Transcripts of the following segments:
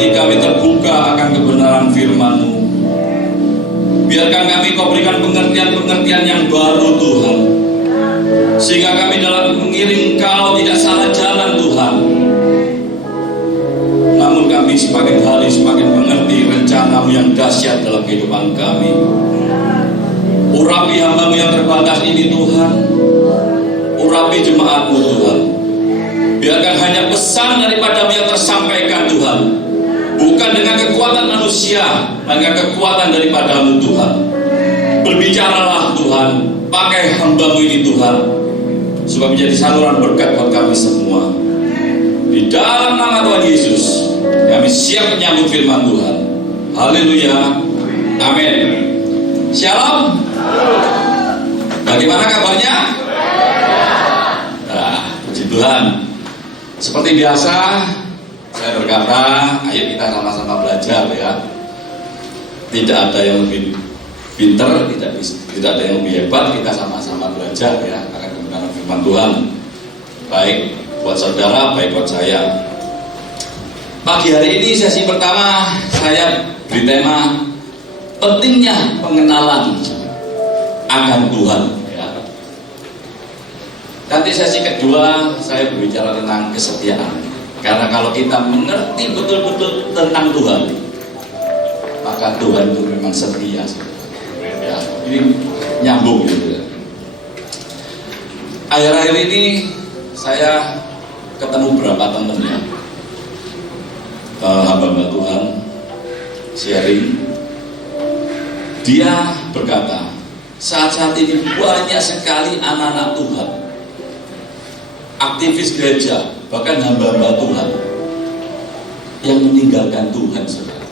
hati kami terbuka akan kebenaran firman-Mu. Biarkan kami Kau berikan pengertian-pengertian yang baru Tuhan, sehingga kami dalam mengiring Kau tidak salah jalan Tuhan, namun kami semakin hari semakin mengerti rencana-Mu yang dahsyat dalam kehidupan kami. Urapi hamba-Mu yang terbatas ini Tuhan, urapi jemaat-Mu Tuhan. Biarkan hanya pesan daripada-Mu yang tersampaikan Tuhan, bukan dengan kekuatan manusia, melainkan kekuatan daripada-Mu Tuhan. Berbicaralah Tuhan, pakai hamba-Mu ini Tuhan, supaya menjadi saluran berkat buat kami semua. Di dalam nama Tuhan Yesus, kami siap menyambut firman Tuhan. Haleluya, amin. Shalom. Bagaimana kabarnya? Nah, puji Tuhan. Seperti biasa, saya berkata, ayo kita sama-sama belajar ya. Tidak ada yang lebih pinter, tidak ada yang lebih hebat. Kita sama-sama belajar ya akan kebenaran firman Tuhan. Baik buat saudara, baik buat saya. Pagi hari ini sesi pertama saya beri tema pentingnya pengenalan akan Tuhan. Ya. Nanti sesi kedua saya berbicara tentang kesetiaan. Karena kalau kita mengerti betul-betul tentang Tuhan, maka Tuhan itu memang setia. Ya, ini nyambung gitu. Akhir-akhir ini saya ketemu beberapa teman ya, hamba-hamba Tuhan sharing. Dia berkata, saat-saat ini banyak sekali anak-anak Tuhan, aktivis gereja, bahkan hamba-hamba Tuhan yang meninggalkan Tuhan, saudara.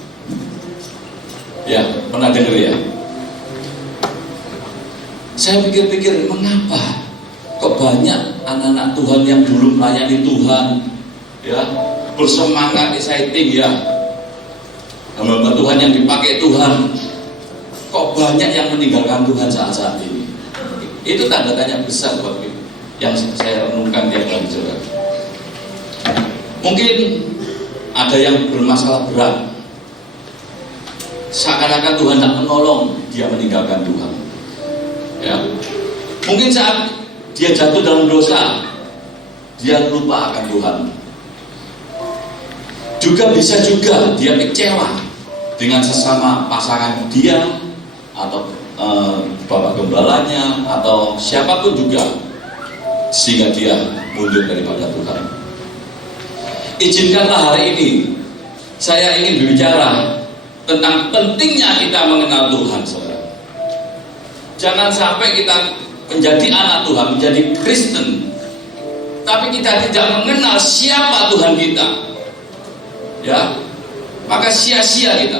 Ya, pernah dengar ya? Saya pikir-pikir, mengapa kok banyak anak-anak Tuhan yang dulu melayani Tuhan, ya, bersemangat exciting ya, hamba-hamba Tuhan yang dipakai Tuhan, kok banyak yang meninggalkan Tuhan saat-saat ini? Itu tanda tanya besar buat kita yang saya renungkan tiap hari, saudara. Mungkin ada yang bermasalah berat, seakan-akan Tuhan tak menolong, dia meninggalkan Tuhan. Ya, mungkin saat dia jatuh dalam dosa, dia lupa akan Tuhan. Juga bisa juga dia kecewa dengan sesama pasangan dia, atau bapak gembalanya, atau siapapun juga, sehingga dia mundur daripada Tuhan. Izinkanlah hari ini saya ingin berbicara tentang pentingnya kita mengenal Tuhan, saudara. Jangan sampai kita menjadi anak Tuhan, menjadi Kristen, tapi kita tidak mengenal siapa Tuhan kita, ya, maka sia-sia kita.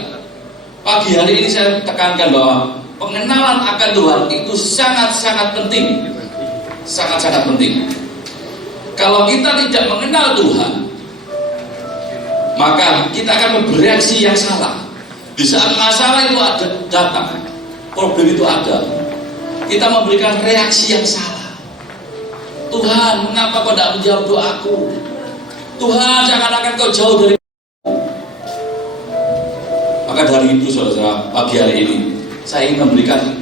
Pagi hari ini saya tekankan bahwa pengenalan akan Tuhan itu sangat-sangat penting, sangat-sangat penting. Kalau kita tidak mengenal Tuhan, maka kita akan bereaksi yang salah. Di saat masalah itu ada datang, problem itu ada, kita memberikan reaksi yang salah. Tuhan, mengapa kau tidak menjawab doaku? Tuhan, seakan-akan kau jauh dari. Maka dari itu, saudara, pagi hari ini saya ingin memberikan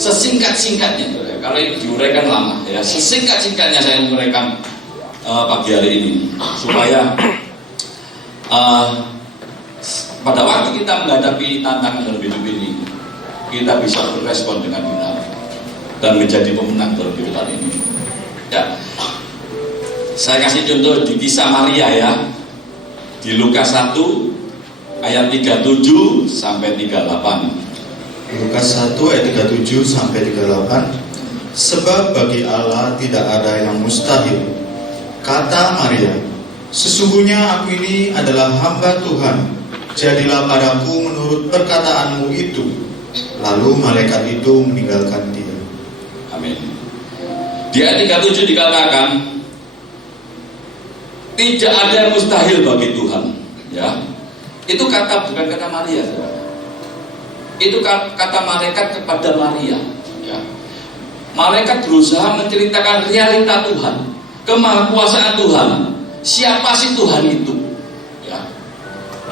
sesingkat-singkatnya. Kalau ini diuraikan lama, ya, sesingkat-singkatnya saya menguraikan pagi hari ini, supaya pada waktu kita menghadapi tantangan dalam hidup ini, kita bisa berespon dengan benar dan menjadi pemenang dalam kehidupan ini. Ya, saya kasih contoh di kisah Maria ya, di Lukas 1 ayat 37 sampai 38. Lukas 1 ayat 37 sampai 38. Sebab bagi Allah tidak ada yang mustahil. Kata Maria, sesungguhnya aku ini adalah hamba Tuhan, jadilah padaku menurut perkataanmu itu. Lalu malaikat itu meninggalkan dia. Amin. Di ayat 37 dikatakan, tidak ada yang mustahil bagi Tuhan. Ya, itu kata, bukan kata Maria, saudara. Itu kata malaikat kepada Maria. Ya. Malaikat berusaha menceritakan realita Tuhan, kemahakuasaan Tuhan. Siapa sih Tuhan itu? Ya.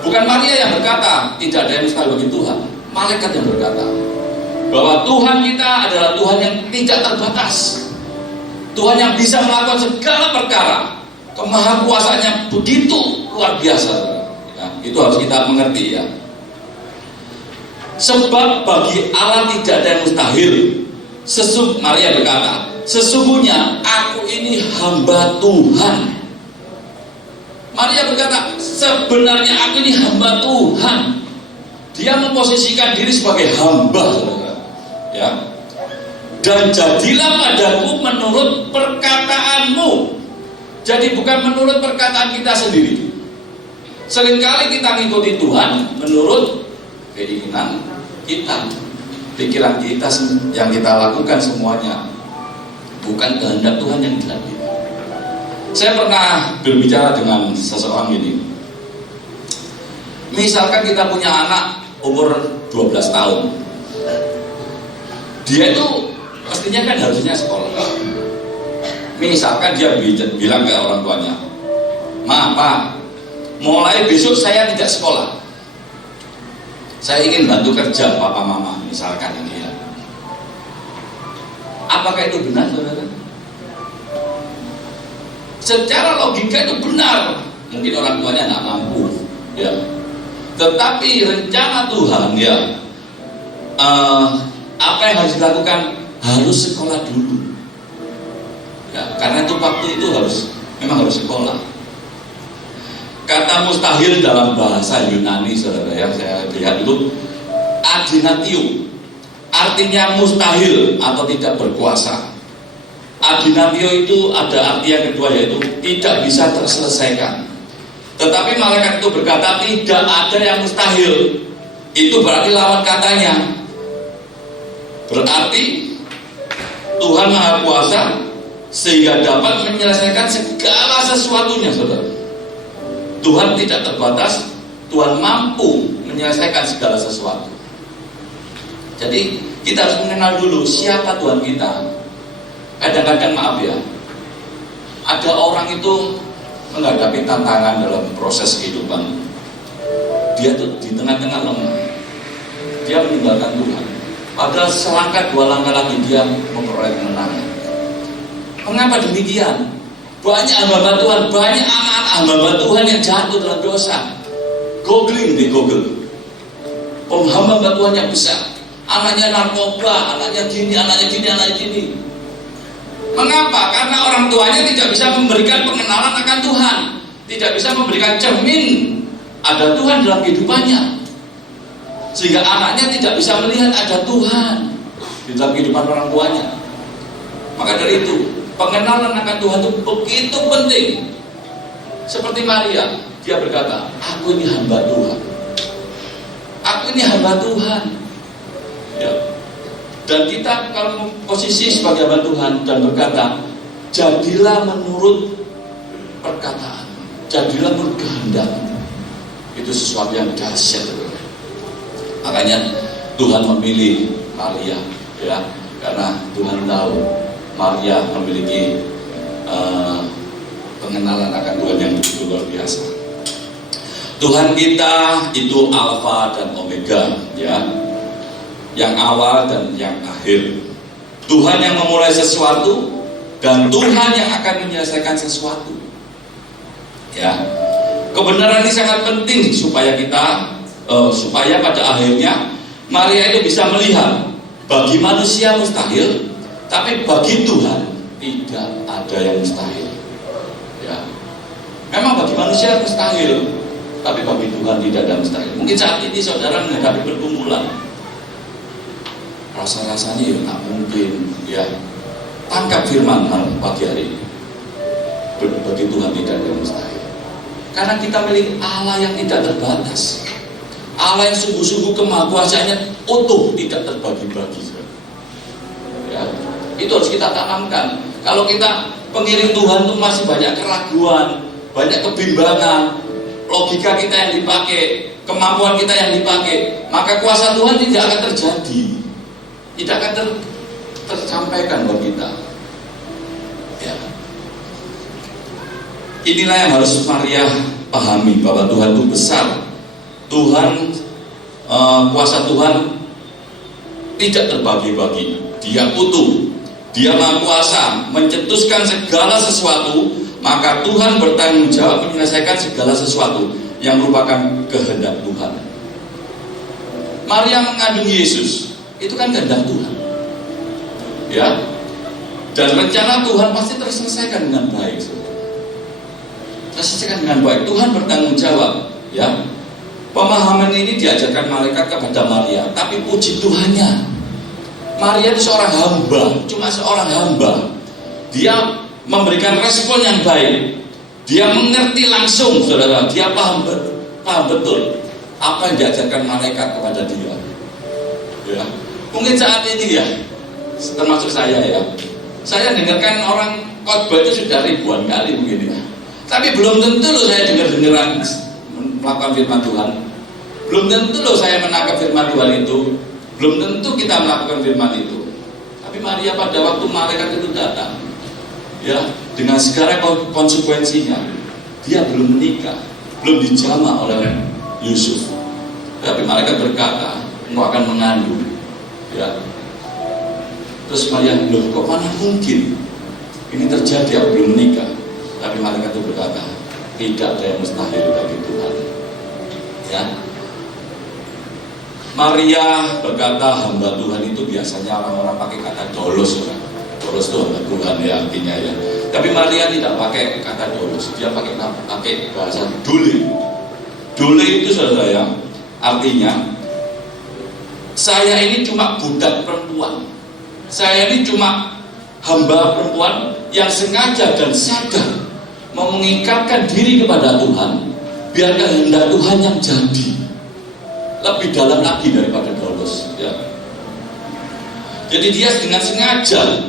Bukan Maria yang berkata tidak ada yang mustahil bagi Tuhan, malaikat yang berkata bahwa Tuhan kita adalah Tuhan yang tidak terbatas, Tuhan yang bisa melakukan segala perkara. Kemahakuasaannya begitu luar biasa ya, itu harus kita mengerti ya. Sebab bagi Allah tidak ada yang mustahil. Maria berkata, sesungguhnya aku ini hamba Tuhan. Maria berkata, sebenarnya aku ini hamba Tuhan. Dia memposisikan diri sebagai hamba, saudara. Ya. Dan jadilah padaku menurut perkataanmu. Jadi bukan menurut perkataan kita sendiri. Seringkali kita ngikuti Tuhan menurut keinginan kita, pikiran kita yang kita lakukan semuanya, bukan kehendak Tuhan yang dilakukan. Saya pernah berbicara dengan seseorang ini. Misalkan kita punya anak umur 12 tahun. Dia itu pastinya kan harusnya sekolah. Misalkan dia bilang ke orang tuanya, "Ma, Pak, mulai besok saya tidak sekolah. Saya ingin bantu kerja papa mama," misalkan ini ya. Apakah itu benar, saudara? Secara logika itu benar. Mungkin orang tuanya nggak mampu, ya. Tetapi rencana Tuhan, ya, apa yang harus dilakukan? Harus sekolah dulu. Ya, karena itu waktu itu memang harus sekolah. Kata mustahil dalam bahasa Yunani, saudara, yang saya lihat itu adinatio, artinya mustahil atau tidak berkuasa. Adinatio itu ada arti yang kedua, yaitu tidak bisa terselesaikan. Tetapi malaikat itu berkata tidak ada yang mustahil. Itu berarti lawan katanya. Berarti Tuhan Maha Kuasa sehingga dapat menyelesaikan segala sesuatunya, saudara. Tuhan tidak terbatas, Tuhan mampu menyelesaikan segala sesuatu. Jadi kita harus mengenal dulu siapa Tuhan kita. Kadang-kadang maaf ya, ada orang itu menghadapi tantangan dalam proses kehidupan. Dia tuh di tengah-tengah lemah, dia meninggalkan Tuhan. Padahal selangkah dua langkah lagi dia memperoleh kemenangan. Mengapa demikian? Banyak hamba Tuhan, banyak anak-anak hamba Tuhan yang jatuh dalam dosa. Googling di Google, hamba Tuhan yang besar, anaknya narkoba, anaknya gini, anaknya gini, anaknya gini. Mengapa? Karena orang tuanya tidak bisa memberikan pengenalan akan Tuhan, tidak bisa memberikan cermin ada Tuhan dalam kehidupannya, sehingga anaknya tidak bisa melihat ada Tuhan di dalam kehidupan orang tuanya. Maka dari itu, pengenalan akan Tuhan itu begitu penting. Seperti Maria, dia berkata, aku ini hamba Tuhan. Aku ini hamba Tuhan. Ya. Dan kita kalau posisi sebagai hamba Tuhan dan berkata, jadilah menurut perkataan, jadilah menurut kehendak. Itu sesuatu yang dahsyat. Makanya Tuhan memilih Maria, ya, karena Tuhan tahu Maria memiliki pengenalan akan Tuhan yang begitu luar biasa. Tuhan kita itu Alfa dan Omega, ya, yang awal dan yang akhir. Tuhan yang memulai sesuatu dan Tuhan yang akan menyelesaikan sesuatu. Ya, kebenaran ini sangat penting supaya kita, supaya pada akhirnya Maria itu bisa melihat bagi manusia mustahil, tapi bagi Tuhan tidak ada yang mustahil. Ya, memang bagi manusia mustahil, tapi bagi Tuhan tidak ada mustahil. Mungkin saat ini saudara menghadapi pergumulan, rasa-rasanya ya tak mungkin, ya. Tangkap firman pagi hari ini. Bagi Tuhan tidak ada yang mustahil. Karena kita milik Allah yang tidak terbatas, Allah yang sungguh-sungguh kemahakuasaannya utuh, tidak terbagi-bagi. Ya, itu harus kita tanamkan. Kalau kita pengiring Tuhan itu masih banyak keraguan, banyak kebimbangan, logika kita yang dipakai, kemampuan kita yang dipakai, maka kuasa Tuhan tidak akan terjadi, tidak akan tersampaikan buat kita. Ya. Inilah yang harus Maria pahami, bahwa Tuhan itu besar, Tuhan, kuasa Tuhan tidak terbagi-bagi. Dia utuh, Dia Maha Kuasa, mencetuskan segala sesuatu, maka Tuhan bertanggung jawab menyelesaikan segala sesuatu yang merupakan kehendak Tuhan. Maria mengandung Yesus, itu kan kehendak Tuhan, ya. Dan rencana Tuhan pasti terselesaikan dengan baik. Terselesaikan dengan baik. Tuhan bertanggung jawab, ya. Pemahaman ini diajarkan malaikat kepada Maria, tapi puji Tuhannya, Maria itu seorang hamba, cuma seorang hamba. Dia memberikan respon yang baik. Dia mengerti langsung, saudara. Dia paham betul apa yang diajarkan malaikat kepada dia. Ya. Mungkin saat ini ya, termasuk saya ya. Saya dengarkan orang khotbah itu sudah ribuan kali mungkin ya. Tapi belum tentu loh saya dengar-dengaran melakukan firman Tuhan. Belum tentu loh saya menangkap firman Tuhan itu. Belum tentu kita melakukan firman itu. Tapi Maria pada waktu malaikat itu datang, ya, dengan segala konsekuensinya, dia belum menikah, belum dijamah oleh Yusuf. Tapi malaikat berkata, engkau akan mengandung, ya. Terus Maria, loh kok mana mungkin ini terjadi, aku belum menikah. Tapi malaikat itu berkata, tidak ada yang mustahil bagi Tuhan, ya. Maria berkata hamba Tuhan itu biasanya orang-orang pakai kata dolos, orang. Dolos itu hamba Tuhan ya artinya ya. Tapi Maria tidak pakai kata dolos, dia pakai bahasa dule. Dule itu saudara ya, artinya saya ini cuma budak perempuan. Saya ini cuma hamba perempuan yang sengaja dan sadar mengikatkan diri kepada Tuhan, biar kehendak Tuhan yang jadi. Lebih dalam lagi daripada dolos, ya. Jadi dia dengan sengaja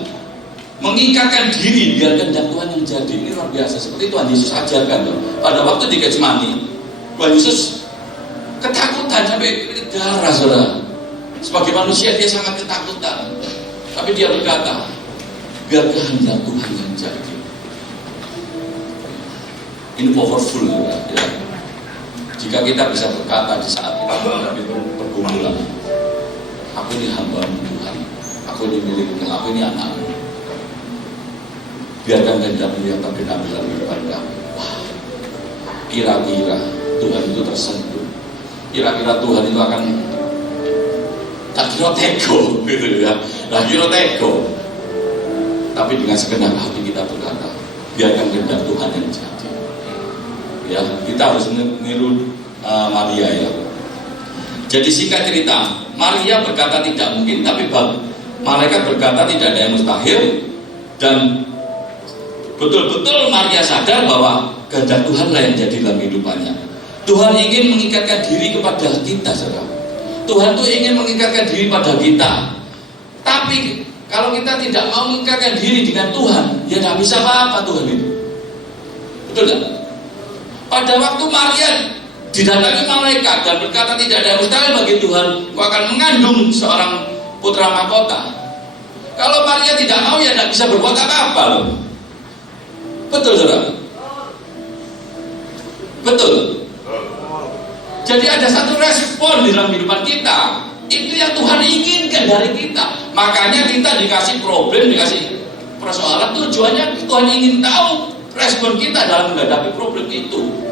mengikatkan diri biar kehendak Tuhan yang jadi. Ini luar biasa. Seperti Tuhan Yesus ajarkan loh. Pada waktu di Getsemani, Tuhan Yesus ketakutan sampai darah, saudara. Sebagai manusia dia sangat ketakutan. Tapi dia berkata, biar kehendak Tuhan yang jadi. Ini powerful, ya. Jika kita bisa berkata di saat kita menghadapi pergumulan, aku ini hamba-Mu Tuhan, aku ini milik-Mu, aku ini anak-Mu. Biarkan kehendak-Mu yang tergenapi dalam kehidupan kami. Wah, kira-kira Tuhan itu tersentuh. Kira-kira Tuhan itu akan tak kira tego, gitu ya. Tak kira tego. Tapi dengan segenap hati kita berkata, biarkan kehendak Tuhan yang jadi. Ya, kita harus meniru Maria ya. Jadi singkat cerita, Maria berkata tidak mungkin, tapi malaikat berkata tidak ada yang mustahil. Dan betul-betul Maria sadar bahwa kehendak Tuhanlah yang jadi dalam kehidupannya. Tuhan ingin mengikatkan diri kepada kita, saudara. Tuhan tuh ingin mengikatkan diri pada kita. Tapi kalau kita tidak mau mengikatkan diri dengan Tuhan, ya tidak bisa apa-apa Tuhan itu. Betul tak? Pada waktu Maria didatangi malaikat dan berkata tidak ada yang mustahil bagi Tuhan, kau akan mengandung seorang putra mahkota. Kalau Maria tidak mau, ya tidak bisa berbuat apa-apa loh. Betul, saudara? Betul. Jadi ada satu respon di dalam kehidupan kita. Itu yang Tuhan inginkan dari kita. Makanya kita dikasih problem, dikasih persoalan, tujuannya Tuhan ingin tahu respon kita dalam menghadapi problem itu.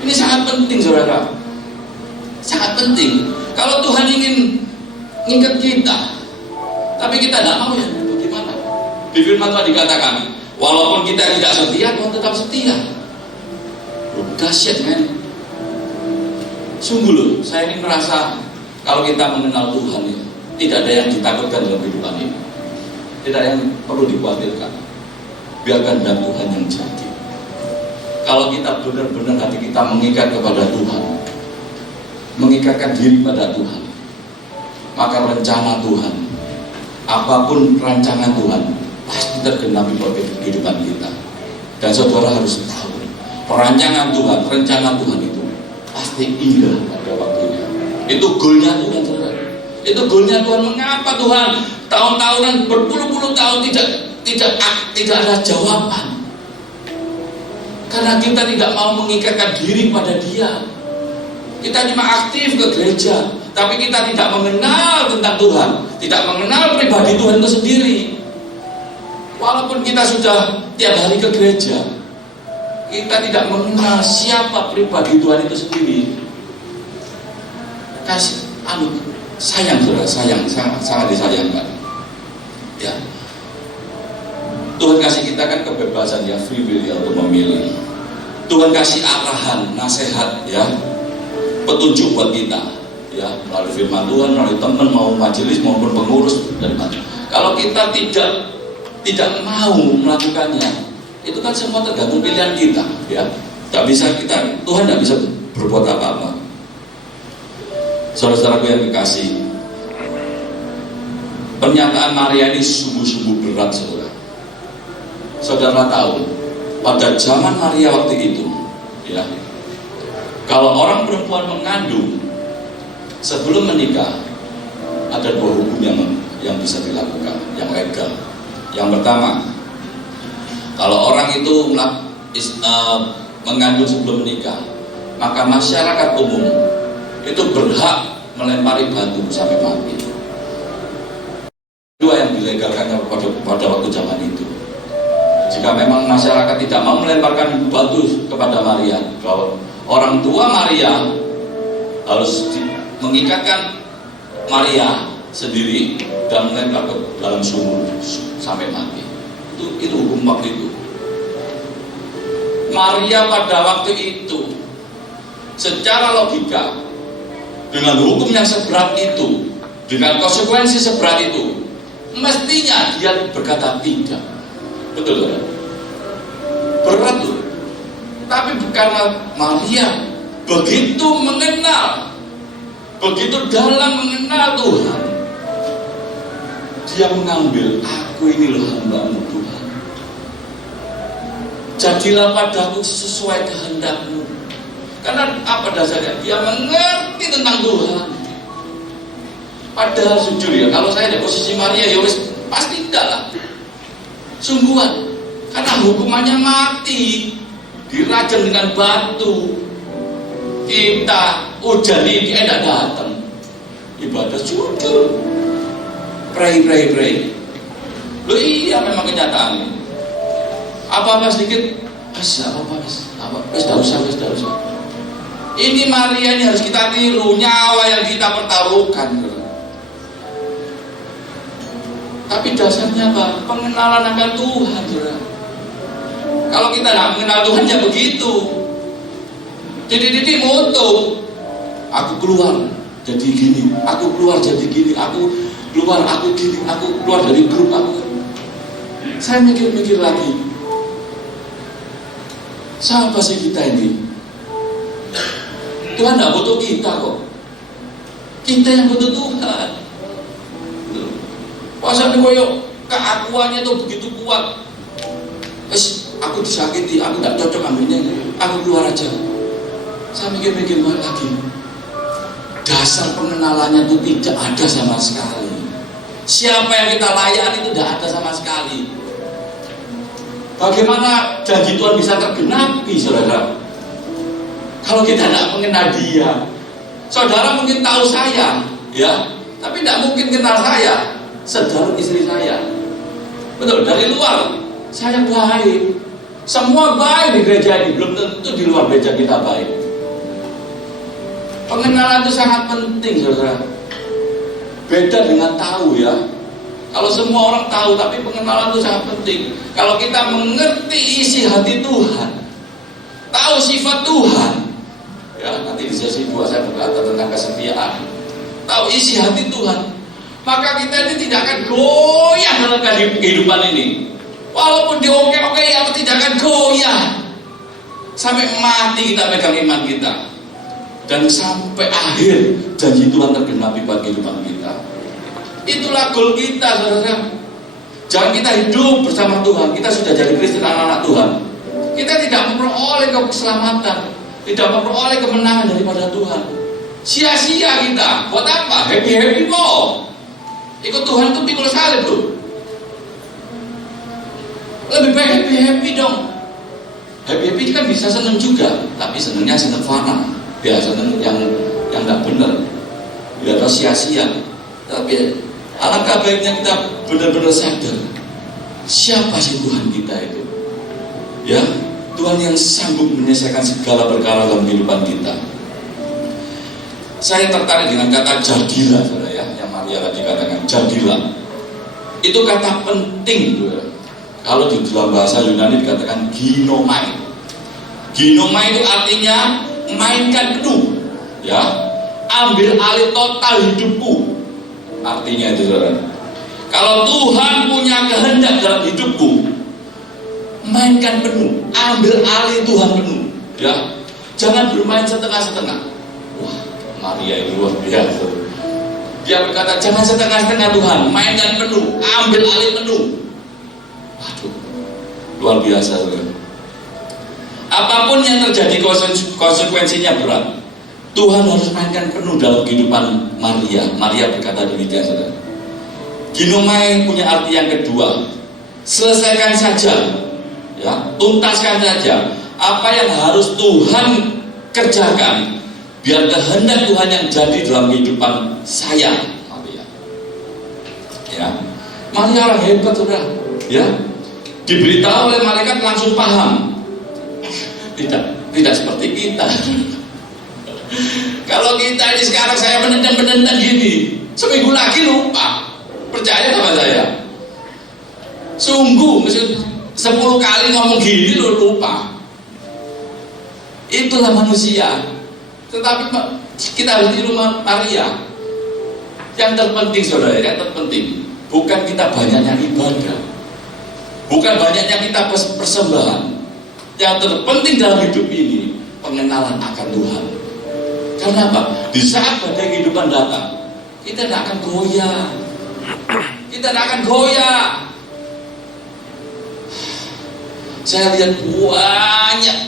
Ini sangat penting, saudara. Sangat penting. Kalau Tuhan ingin nginget kita, tapi kita tidak mau, ya bagaimana? Di firman Tuhan dikatakan, walaupun kita tidak setia, Tuhan tetap setia. Dahsyat, men. Sungguh loh, saya ini merasa kalau kita mengenal Tuhan ya, tidak ada yang ditakutkan dalam kehidupan ini. Tidak ada yang perlu dikhawatirkan. Biarkan dan Tuhan yang jadi. Kalau kita benar-benar hati kita mengikat kepada Tuhan, mengikatkan diri pada Tuhan, maka rencana Tuhan, apapun rancangan Tuhan, pasti tergenapi dalam kehidupan kita. Dan saudara harus tahu, perancangan Tuhan, rencana Tuhan itu pasti indah pada waktunya. Itu goalnya Tuhan, saudara. Itu goalnya Tuhan. Mengapa Tuhan tahun-tahunan berpuluh-puluh tahun tidak ada jawaban? Karena kita tidak mau mengikatkan diri pada Dia. Kita cuma aktif ke gereja, tapi kita tidak mengenal tentang Tuhan, tidak mengenal pribadi Tuhan itu sendiri. Walaupun kita sudah tiap hari ke gereja, kita tidak mengenal siapa pribadi Tuhan itu sendiri. Sayang saudara, sangat disayangkan. Ya, Tuhan kasih kita kan kebebasan ya, free will ya, untuk memilih. Tuhan kasih arahan, nasihat ya, petunjuk buat kita ya, melalui firman Tuhan, melalui teman, mau majelis maupun pengurus dan macam. Kalau kita tidak mau melakukannya, itu kan semua tergantung pilihan kita ya. Tidak bisa Tuhan tidak bisa berbuat apa-apa. Saudara-saudaraku yang kekasih, pernyataan Maria ini sungguh-sungguh berat, saudara. Saudara tahu, pada zaman Maria waktu itu, ya, kalau orang perempuan mengandung sebelum menikah, ada 2 hukum yang bisa dilakukan, yang legal. Yang pertama, kalau orang itu mengandung sebelum menikah, maka masyarakat umum itu berhak melempari batu sampai mati. Dua yang dilegalkan pada waktu zaman itu. Jika memang masyarakat tidak mau melemparkan batu kepada Maria, bahwa orang tua Maria harus mengikatkan Maria sendiri dan melempar ke dalam sumur sampai mati. Itu hukum waktu itu. Maria pada waktu itu secara logika, dengan hukum yang seberat itu, dengan konsekuensi seberat itu, mestinya dia berkata tidak. Betul kan? Berat tuh. Tapi karena Maria begitu mengenal, begitu dalam mengenal Tuhan, dia mengambil, aku ini loh hamba-Mu Tuhan, jadilah padaku sesuai kehendak-Mu. Karena apa dasarnya? Dia mengerti tentang Tuhan. Padahal jujur ya, kalau saya di posisi Maria, ya wis pasti tidak lah, sungguhan. Karena hukumannya mati, dirajam dengan batu. Kita hujan ini tidak datang, ibadah jujur, pray. Loh iya, memang kenyataannya. Apa-apa sedikit, apa tidak usah. Ini Maria ini harus kita tiru, nyawa yang kita pertaruhkan. Tapi dasarnya apa? Pengenalan akan Tuhan. Kalau kita tidak mengenal Tuhan ya begitu. Titik-titik moto, aku keluar jadi gini, aku keluar jadi gini, aku keluar dari grup aku. Saya mikir lagi, siapa sih kita ini? Tuhan tidak butuh kita kok. Kita yang butuh Tuhan. Pasal koyo keakuannya itu begitu kuat. Aku disakiti, aku tidak cocok ambilnya, aku keluar aja. Saya mikir lagi. Dasar pengenalannya itu tidak ada sama sekali. Siapa yang kita layani itu tidak ada sama sekali. Bagaimana janji Tuhan bisa tergenapi, saudara? Kalau kita tidak mengenal Dia, saudara mungkin tahu saya, ya, tapi tidak mungkin kenal saya, sedalam istri saya. Betul, dari luar saya baik, semua baik di gereja ini, belum tentu di luar gereja kita baik. Pengenalan itu sangat penting, saudara. Beda dengan tahu ya. Kalau semua orang tahu, tapi pengenalan itu sangat penting. Kalau kita mengerti isi hati Tuhan, tahu sifat Tuhan, ya, nanti di sesi 2 saya berkata tentang kesetiaan. Tahu isi hati Tuhan, maka kita ini tidak akan goyah dalam kehidupan ini. Walaupun dioke-oke atau tidak akan goyah. Sampai mati kita pegang iman kita. Dan sampai akhir janji Tuhan tergenapi bagi kehidupan kita. Itulah goal kita, saudara. Jangan kita hidup bersama Tuhan, kita sudah jadi Kristen, anak-anak Tuhan. Kita tidak memperoleh keselamatan, tidak memperoleh kemenangan daripada Tuhan. Sia-sia kita. Buat apa? Happy kok. Ikut Tuhan itu pikul salib tuh. Lebih baik happy dong. Happy kan bisa senang juga, tapi senangnya senang fana. biasanya yang tidak benar, ya sia-sia. Tapi alangkah baiknya kita benar-benar sadar siapa sih Tuhan kita itu, ya, Tuhan yang sanggup menyelesaikan segala perkara dalam kehidupan kita. Saya tertarik dengan kata jadilah, saudara, ya, yang Maria tadi katakan jadilah. Itu kata penting, saudara. Kalau di dalam bahasa Yunani dikatakan ginomai. Ginomai itu artinya mainkan penuh, ya, ambil alih total hidupku. Artinya itu, saudara. Kalau Tuhan punya kehendak dalam hidupku, mainkan penuh, ambil alih Tuhan penuh, ya. Jangan bermain setengah-setengah. Wah, Maria itu luar biasa. Dia berkata, jangan setengah-setengah Tuhan, mainkan penuh, ambil alih penuh. Waduh, luar biasa, saudara. Apapun yang terjadi konsekuensinya berat, Tuhan harus mainkan penuh dalam kehidupan Maria. Maria berkata demikian, saudara. Ginomai punya arti yang kedua, selesaikan saja, ya, tuntaskan saja apa yang harus Tuhan kerjakan, biar kehendak Tuhan yang jadi dalam kehidupan saya, Maria. Ya, Maria orang hebat, saudara. Ya, diberitahu oleh malaikat langsung paham. Tidak seperti kita. Kalau kita ini sekarang saya menendang gini, seminggu lagi lupa. Percaya sama saya. Sungguh, 10 kali ngomong gini lo lupa. Itulah manusia. Tetapi kita harus di rumah Maria. Yang terpenting, saudara, yang terpenting bukan kita banyaknya ibadah, bukan banyaknya kita persembahan. Yang terpenting dalam hidup ini pengenalan akan Tuhan. Karena apa? Di saat badai kehidupan datang, kita tidak akan goyah. Kita tidak akan goyah. Saya lihat banyak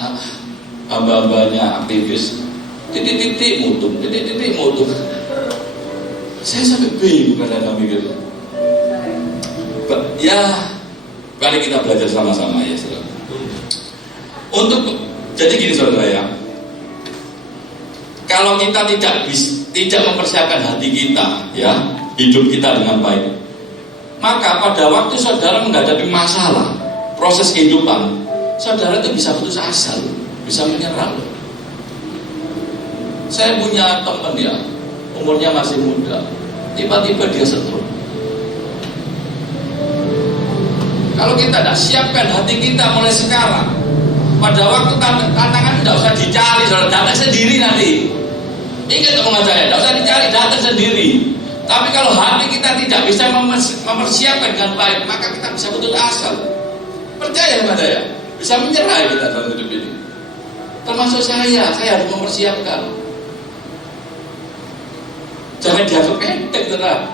hamba-hambanya aktivis, titik-titik mutung. Saya sampai bingung kadang-kadang mikir. Ya, mari kita belajar sama-sama, ya, saudara. Jadi gini, saudara, ya. Kalau kita tidak mempersiapkan hati kita, ya, hidup kita dengan baik, maka pada waktu saudara menghadapi masalah, proses kehidupan, saudara itu bisa putus asa, bisa menyerah. Saya punya teman, ya, umurnya masih muda, tiba-tiba dia stroke. Kalau kita tidak siapkan hati kita mulai sekarang, pada waktu tantangan tidak usah dicari, saudara, datang sendiri nanti. Ingat omongan saya, tidak usah dicari, datang sendiri. Tapi kalau hati kita tidak bisa mempersiapkan dengan baik, maka kita bisa putus asa. Percaya sama saya, bisa menyerah kita dalam hidup ini. Termasuk saya harus mempersiapkan. Jangan dianggap pendek, saudara.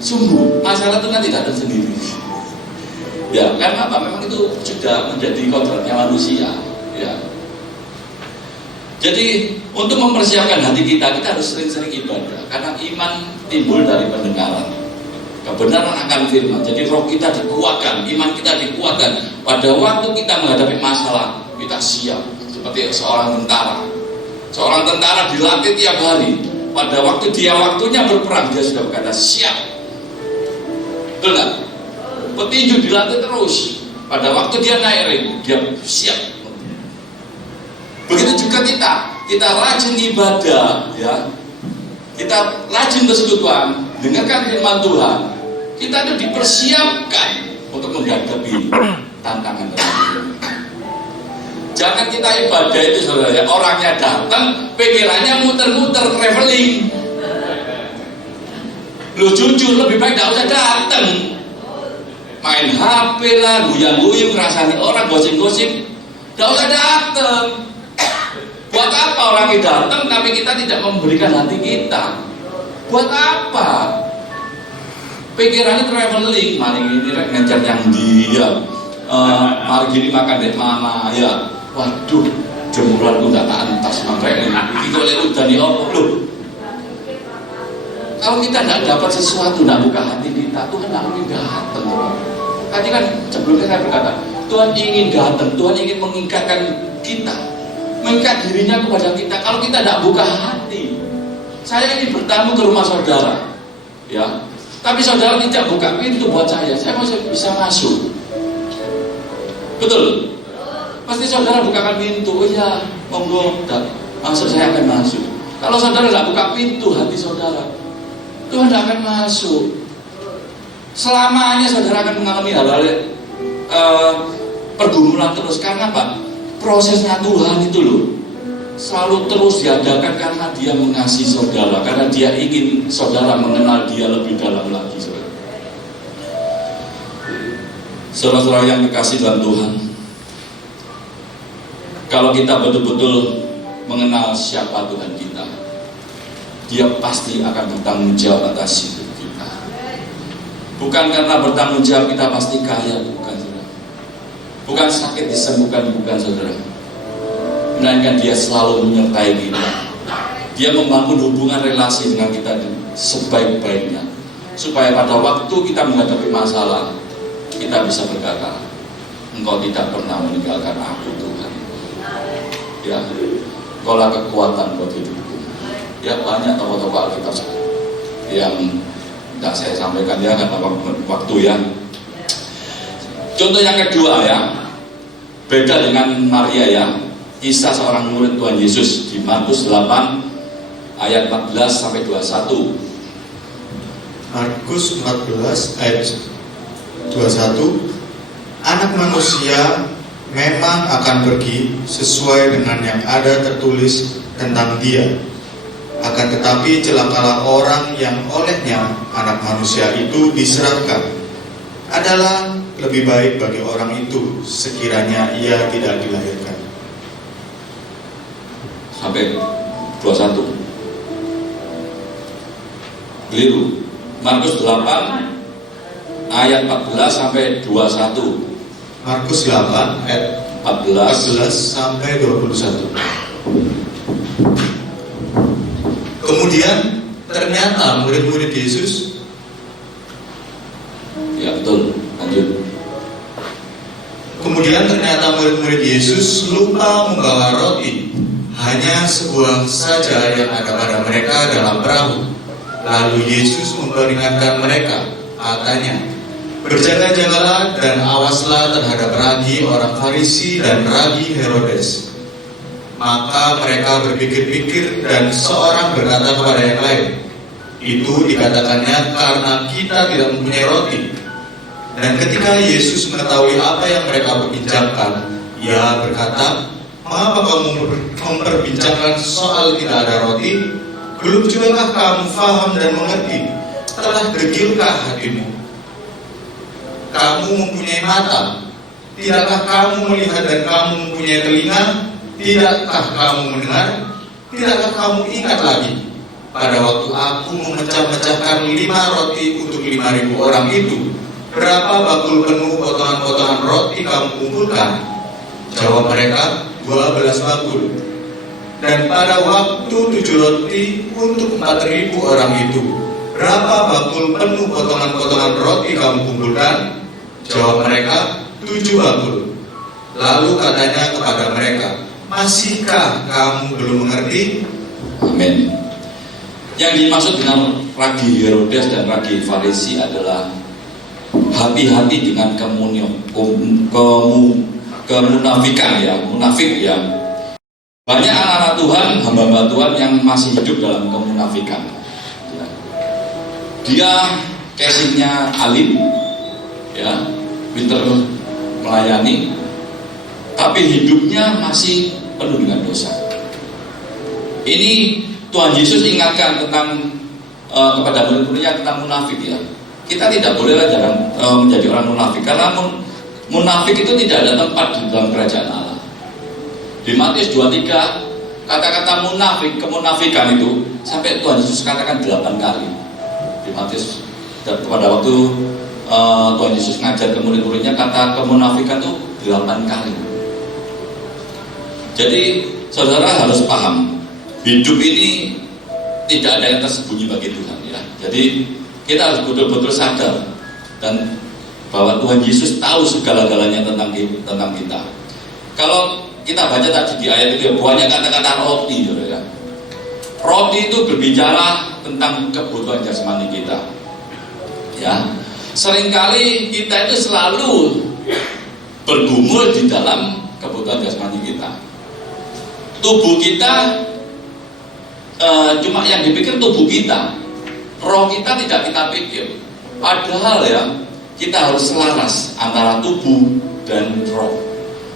Sungguh, masalah itu nanti datang sendiri. Ya, karena apa? Memang itu sudah menjadi kodratnya manusia. Ya. Jadi untuk mempersiapkan hati kita harus sering-sering ibadah. Karena iman timbul dari pendengaran. Kebenaran akan firman. Jadi roh kita dikuatkan, iman kita dikuatkan. Pada waktu kita menghadapi masalah, kita siap. Seperti seorang tentara. Seorang tentara dilatih tiap hari. Pada waktu waktunya berperang, dia sudah berkata siap. Betul nggak? Petinju dilatih terus. Pada waktu dia naik ring, dia siap. Begitu juga kita rajin ibadah, ya. Kita rajin bersekutuan, dengarkan firman Tuhan. Kita itu dipersiapkan untuk menghadapi tantangan tersebut. Jangan kita ibadah itu, saudara, ya, orangnya datang, pikirannya muter-muter traveling. Lu jujur, lebih baik tidak usah datang. Main HP lah, guyang-guyung, ngerasani orang, gosip-gosip, tidak usah datang. Buat apa orang yang datang tapi kita tidak memberikan hati kita? Buat apa? Pikirannya traveling, mari ini ngejar yang dia, mari gini makan di mana, ya. Waduh, jemuranku tak antas, makanya itu oleh udah di loh. Kalau kita tidak dapat sesuatu, tidak buka hati kita, Tuhan tidak ingin datang. Tadi kan sebelumnya saya berkata, Tuhan ingin datang, Tuhan ingin mengingatkan kita. mengikat dirinya kepada kita. Kalau kita tidak buka hati, saya ingin bertamu ke rumah saudara, ya, tapi saudara tidak buka pintu buat saya masih bisa masuk. Betul? Pasti saudara bukakan pintu. Oh ya, monggo, masuk, saya akan masuk. Kalau saudara tidak buka pintu hati saudara, Tuhan tidak akan masuk. Selamanya saudara akan mengalami hal-hal pergumulan terus. Karena apa? Prosesnya Tuhan itu loh selalu terus diadakan karena Dia mengasihi saudara, karena Dia ingin saudara mengenal Dia lebih dalam lagi. Saudara-saudara yang dikasihi dalam Tuhan, kalau kita betul-betul mengenal siapa Tuhan kita, Dia pasti akan bertanggung jawab atas hidup kita. Bukan karena bertanggung jawab kita pasti kaya, bukan saudara. Bukan sakit disembuhkan, bukan saudara. Melainkan Dia selalu menyertai kita. Dia membangun hubungan relasi dengan kita sebaik-baiknya, supaya pada waktu kita menghadapi masalah, kita bisa berkata, Engkau tidak pernah meninggalkan aku Tuhan. Ya, Engkaulah kekuatan buat hidupku. Ya, banyak tokoh-tokoh Alkitab yang tidak saya sampaikan ya karena waktu ya. Contoh yang kedua ya, beda dengan Maria ya, kisah seorang murid Tuhan Yesus di Markus 8 ayat 14 sampai 21. Markus 14 ayat 21, Anak manusia memang akan pergi sesuai dengan yang ada tertulis tentang Dia. Akan tetapi celakalah orang yang olehnya Anak manusia itu diserahkan. Adalah lebih baik bagi orang itu sekiranya ia tidak dilahirkan. Sampai 21. Keliru. Markus 8 ayat 14 sampai 21. Markus 8 ayat 14 sampai 21. Kemudian ternyata murid-murid Yesus, ya betul, lanjut. Kemudian ternyata murid-murid Yesus lupa membawa roti, hanya sebuah saja yang ada pada mereka dalam perahu. Lalu Yesus memperingatkan mereka, katanya, berjaga-jagalah dan awaslah terhadap ragi orang Farisi dan ragi Herodes. Maka mereka berpikir-pikir dan seorang berkata kepada yang lain, itu dikatakannya karena kita tidak mempunyai roti. Dan ketika Yesus mengetahui apa yang mereka perbincangkan, Ia berkata, mengapa kamu memperbincangkan soal tidak ada roti? Belum jugakah kamu faham dan mengerti? Telah degilkah hatimu? Kamu mempunyai mata, tidakkah kamu melihat? Dan kamu mempunyai telinga, tidakkah kamu mendengar? Tidakkah kamu ingat lagi pada waktu aku memecah-mecahkan 5 roti untuk 5.000 orang itu, berapa bakul penuh potongan-potongan roti kamu kumpulkan? Jawab mereka, 12 bakul. Dan pada waktu 7 roti untuk 4.000 orang itu, berapa bakul penuh potongan-potongan roti kamu kumpulkan? Jawab mereka, 7 bakul. Lalu katanya kepada mereka, masihkah kamu belum mengerti? Amin. Yang dimaksud dengan ragi Herodes dan ragi Farisi adalah hati-hati dengan kemunafikan ya, munafik ya. Banyak anak-anak Tuhan, hamba-hamba Tuhan yang masih hidup dalam kemunafikan. Dia casingnya alim, ya, pintar melayani, tapi hidupnya masih penuh dengan dosa. Ini Tuhan Yesus ingatkan tentang kepada murid-muridnya tentang munafik ya. Kita tidak bolehlah jangan menjadi orang munafik, karena munafik itu tidak ada tempat di dalam kerajaan Allah. Di Matius 23 kata-kata munafik, kemunafikan itu sampai Tuhan Yesus katakan 8 kali. Di Matius, pada waktu Tuhan Yesus ngajar ke murid-muridnya, kata kemunafikan itu 8 kali. Jadi saudara harus paham, hidup ini tidak ada yang tersembunyi bagi Tuhan ya. Jadi kita harus betul-betul sadar dan bahwa Tuhan Yesus tahu segala-galanya tentang kita. Kalau kita baca tadi di ayat itu ya, banyak kata-kata roti, ya. Roti itu berbicara tentang kebutuhan jasmani kita. Ya, seringkali kita itu selalu bergumul di dalam kebutuhan jasmani kita. Tubuh kita cuma yang dipikir tubuh kita, roh kita tidak kita pikir. Padahal ya, kita harus selaras antara tubuh dan roh.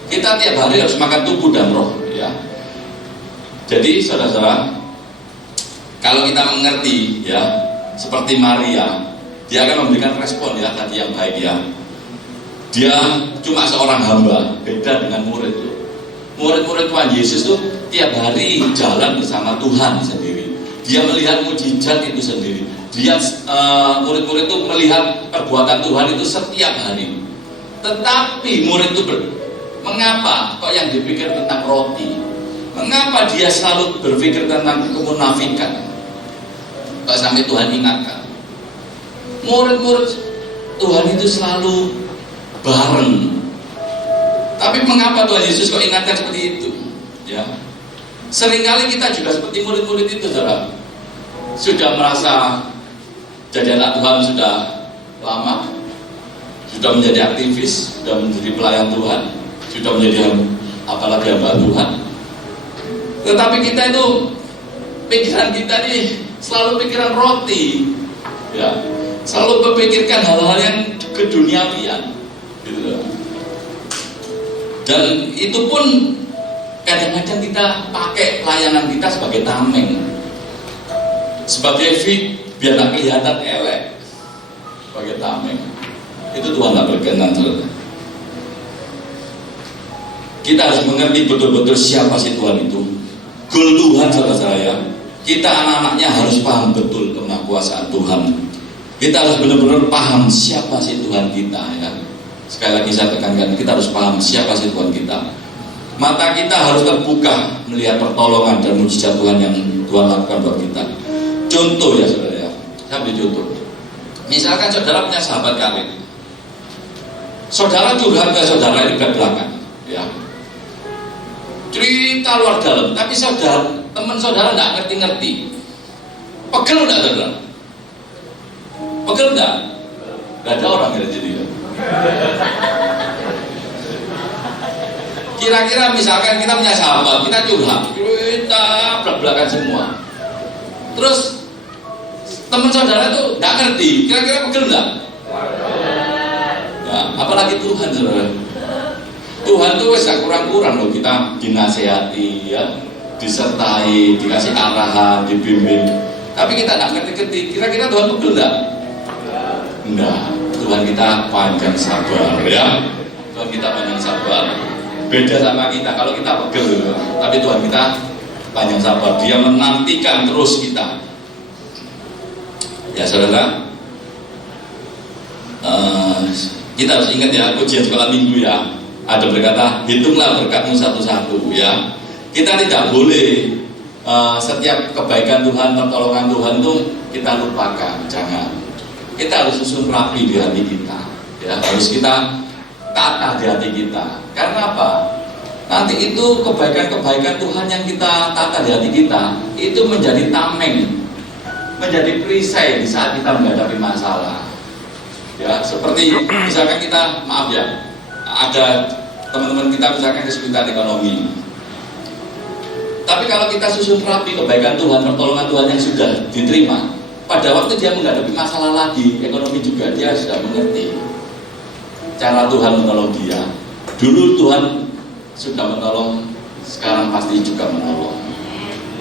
Kita tiap hari harus makan tubuh dan roh, ya. Jadi saudara-saudara, kalau kita mengerti ya, seperti Maria, dia akan memberikan respon ya tadi yang baik ya. Dia cuma seorang hamba, beda dengan murid itu. Murid-murid Tuhan Yesus tuh tiap hari jalan bersama Tuhan sendiri. Dia melihat mujizat itu sendiri. Dia murid-murid itu melihat perbuatan Tuhan itu setiap hari. Tetapi murid itu mengapa kok yang dipikir tentang roti? Mengapa dia selalu berpikir tentang kemunafikan? Kok sampai Tuhan ingatkan? Murid-murid Tuhan itu selalu bareng. Tapi mengapa Tuhan Yesus kok ingatkan seperti itu? Ya, seringkali kita juga seperti murid-murid itu, saudara. Sudah merasa jadi anak Tuhan sudah lama, sudah menjadi aktivis, sudah menjadi pelayan Tuhan, sudah menjadi apalagi hamba Tuhan. Tetapi kita itu pikiran kita nih selalu pikiran roti, ya, selalu memikirkan hal-hal yang keduniawian, gitu. Dan itu pun kadang-kadang kita pakai pelayanan kita sebagai tameng, sebagai fit, biar tak kelihatan elek, sebagai tameng. Itu Tuhan tak berkenan, saudara. Kita harus mengerti betul-betul siapa sih Tuhan itu. Goal Tuhan, saudara saya, kita anak-anaknya harus paham betul kemahakuasaan Tuhan. Kita harus benar-benar paham siapa sih Tuhan kita, ya. Sekali lagi saya tekankan, kita harus paham siapa sih Tuhan kita. Mata kita harus terbuka melihat pertolongan dan mujizat Tuhan yang Tuhan lakukan buat kita. Contoh ya saudara, ya. Saya ambil contoh. Misalkan saudara punya sahabat karib. Saudara curhat ke saudara ini ke belakang, ya. Cerita luar dalam, tapi saudara, teman saudara nggak ngerti-ngerti. Pegel nggak saudara? Pegel nggak? Nggak ada orang yang jadi. Kira-kira misalkan kita punya sahabat, kita curhat, kita belak-belakan semua. Terus teman saudara itu nggak ngerti, kira-kira pegel nggak? Ya, apalagi Tuhan, saudara. Tuhan tuh gak kurang-kurang loh kita dinasehati, ya, disertai, dikasih arahan, dibimbing. Tapi kita nggak ngerti-ngerti, kira-kira Tuhan pegel nggak? Enggak. Tuhan kita panjang sabar, ya. Tuhan kita panjang sabar. Beda sama kita, kalau kita pegel, tapi Tuhan kita panjang sabar. Dia menantikan terus kita. Ya saudara, kita harus ingat ya, ujian sekolah minggu ya. Ada berkata, hitunglah berkatmu satu-satu, ya. Kita tidak boleh setiap kebaikan Tuhan, pertolongan Tuhan itu kita lupakan, jangan. Kita harus susun rapi di hati kita, ya, harus kita tata di hati kita. Karena apa? Nanti itu kebaikan-kebaikan Tuhan yang kita tata di hati kita itu menjadi tameng, menjadi perisai di saat kita menghadapi masalah. Ya, seperti misalkan kita, maaf ya, ada teman-teman kita misalkan kesulitan ekonomi. Tapi kalau kita susun rapi kebaikan Tuhan, pertolongan Tuhan yang sudah diterima, pada waktu dia menghadapi masalah lagi, ekonomi juga, dia sudah mengerti cara Tuhan menolong dia. Dulu Tuhan sudah menolong, sekarang pasti juga menolong.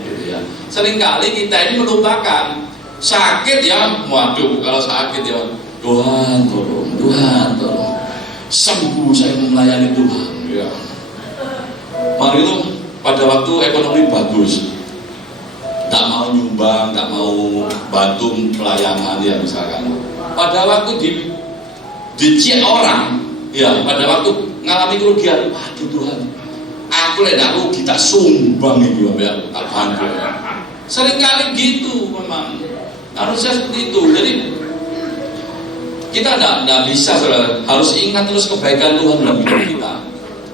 Gitu ya. Seringkali kita ini melupakan sakit ya, waduh kalau sakit ya, Tuhan tolong, Tuhan tolong, sembuh saya melayani Tuhan. Ya. Mari itu pada waktu ekonomi bagus, tak mau nyumbang, tak mau bantu pelayanan ya misalkan. Pada waktu dicek orang, ya pada waktu ngalami kerugian, waduh Tuhan, aku tidak rugi, tak sumbang ini ya, tak bantu. Seringkali gitu memang, harusnya seperti itu. Jadi kita tidak bisa, saudara, harus ingat terus kebaikan Tuhan dalam hidup kita.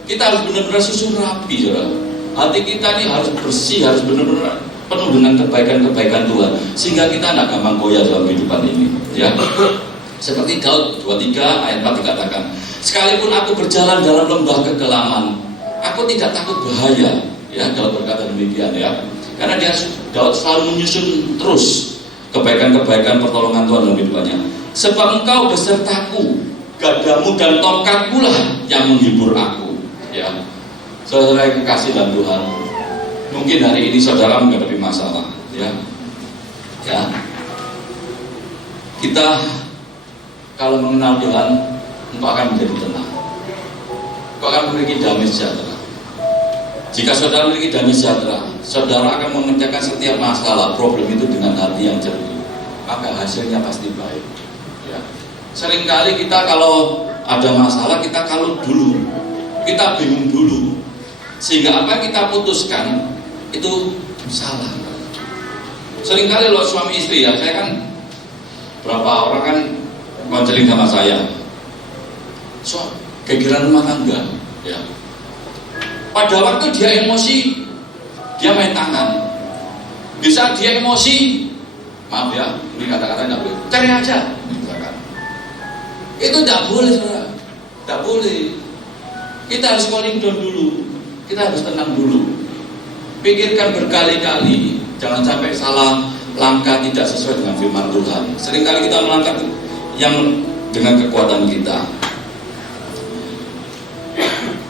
Kita harus benar-benar susun rapi, saudara. Hati kita ini harus bersih, harus benar-benar penuh dengan kebaikan-kebaikan Tuhan, sehingga kita tidak gampang goyah dalam kehidupan ini. Ya, seperti Daud 23 ayat 4 dikatakan, sekalipun aku berjalan dalam lembah kekelaman, aku tidak takut bahaya. Ya, Daud berkata demikian ya, karena Daud selalu menyusun terus kebaikan-kebaikan pertolongan Tuhan dalam kehidupannya. Sebab engkau besertaku, gadamu dan tongkatmu lah yang menghibur aku. Ya, saudara yang kekasih dalam Tuhan, mungkin hari ini saudara menghadapi masalah. Ya, kita kalau mengenal Tuhan, engkau akan menjadi tenang. Engkau akan memiliki damai sejahtera. Jika saudara memiliki damai sejahtera, saudara akan memecahkan setiap masalah, problem itu dengan hati yang jernih, maka hasilnya pasti baik. Ya. Seringkali kita kalau ada masalah, kita kalut dulu, kita bingung dulu, sehingga apa yang kita putuskan itu salah. Seringkali loh suami istri ya, saya kan berapa orang kan konseling sama saya, kegiatan rumah tangga, ya. Pada waktu dia emosi, dia main tangan. Bisa dia emosi, maaf ya, ini kata-kata tidak boleh, cari aja. Itu tidak boleh, saudara. Tidak boleh. Kita harus calling down dulu. Kita harus tenang dulu. Pikirkan berkali-kali, jangan sampai salah langkah tidak sesuai dengan firman Tuhan. Seringkali kita melangkah yang dengan kekuatan kita.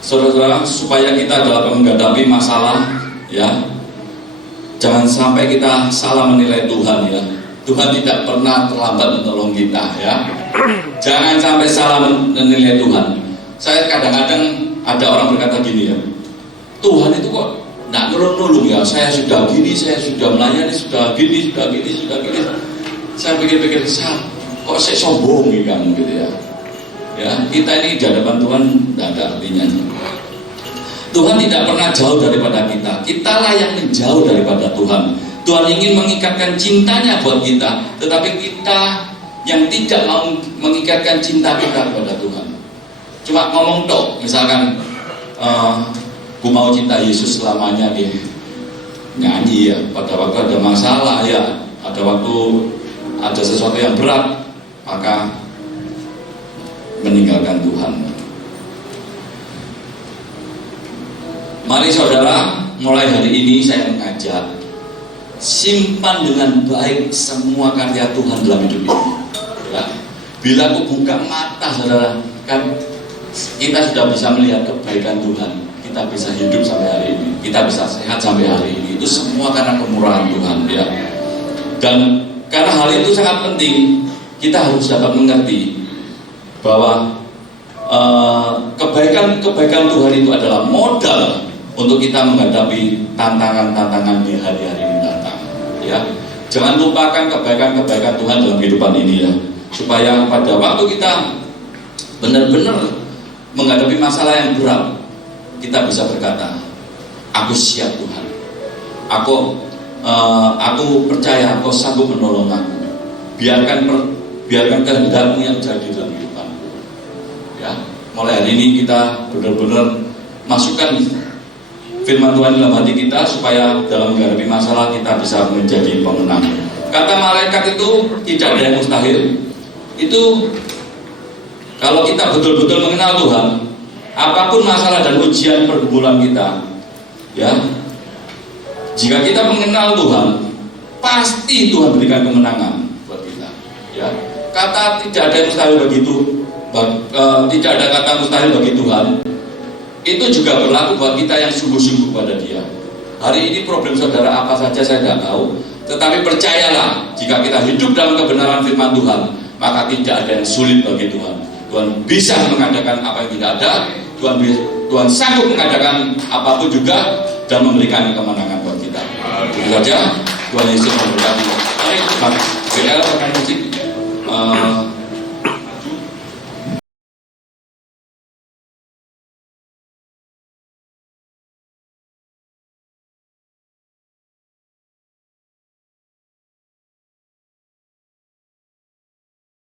Saudara, supaya kita dalam menghadapi masalah, ya, jangan sampai kita salah menilai Tuhan, ya. Tuhan tidak pernah terlambat menolong kita, ya. Jangan sampai salah menilai Tuhan. Saya kadang-kadang ada orang berkata gini ya, Tuhan itu kok nggak nolong ya. Saya sudah gini, saya sudah melayani, sudah gini. Saya pikir-pikir, kok saya sombong gitu ya. Ya, kita ini di hadapan Tuhan tidak ada artinya. Tuhan tidak pernah jauh daripada kita. Kitalah yang menjauh daripada Tuhan. Tuhan ingin mengikatkan cintanya buat kita, tetapi kita yang tidak mau mengikatkan cinta kita kepada Tuhan. Cuma ngomong tok, misalkan ku mau cinta Yesus selamanya, dia nyanyi ya. Pada waktu ada masalah ya, ada waktu ada sesuatu yang berat, maka meninggalkan Tuhan. Mari saudara, mulai hari ini saya mengajak, simpan dengan baik semua karya Tuhan dalam hidup ini. Ya. Bila aku buka mata saudara, kan kita sudah bisa melihat kebaikan Tuhan. Kita bisa hidup sampai hari ini, kita bisa sehat sampai hari ini. Itu semua karena kemurahan Tuhan, ya. Dan karena hal itu sangat penting, kita harus dapat mengerti bahwa kebaikan Tuhan itu adalah modal untuk kita menghadapi tantangan-tantangan di hari-hari mendatang. Ya, jangan lupakan kebaikan Tuhan dalam kehidupan ini ya, supaya pada waktu kita benar-benar menghadapi masalah yang berat, kita bisa berkata, aku siap Tuhan, aku percaya Engkau sanggup menolong aku. Biarkan kehendak-Mu yang jadi dalam kehidupanku. Ya, mulai hari ini kita benar-benar masukkan firman Tuhan dalam hati kita, supaya dalam menghadapi masalah kita bisa menjadi pemenang. Kata malaikat itu tidak ada yang mustahil. Itu kalau kita betul-betul mengenal Tuhan, apapun masalah dan ujian pergumulan kita, ya, jika kita mengenal Tuhan, pasti Tuhan berikan kemenangan buat kita. Ya, kata tidak ada yang mustahil begitu, tidak ada kata mustahil bagi Tuhan. Itu juga berlaku buat kita yang sungguh-sungguh pada Dia. Hari ini problem saudara apa saja saya tidak tahu, tetapi percayalah, jika kita hidup dalam kebenaran firman Tuhan, maka tidak ada yang sulit bagi Tuhan. Tuhan bisa mengadakan apa yang tidak ada. Tuhan sanggup mengadakan apapun juga dan memberikan kemenangan buat kita. Itu saja. Tuhan Yesus memberkati. Mari kita musik.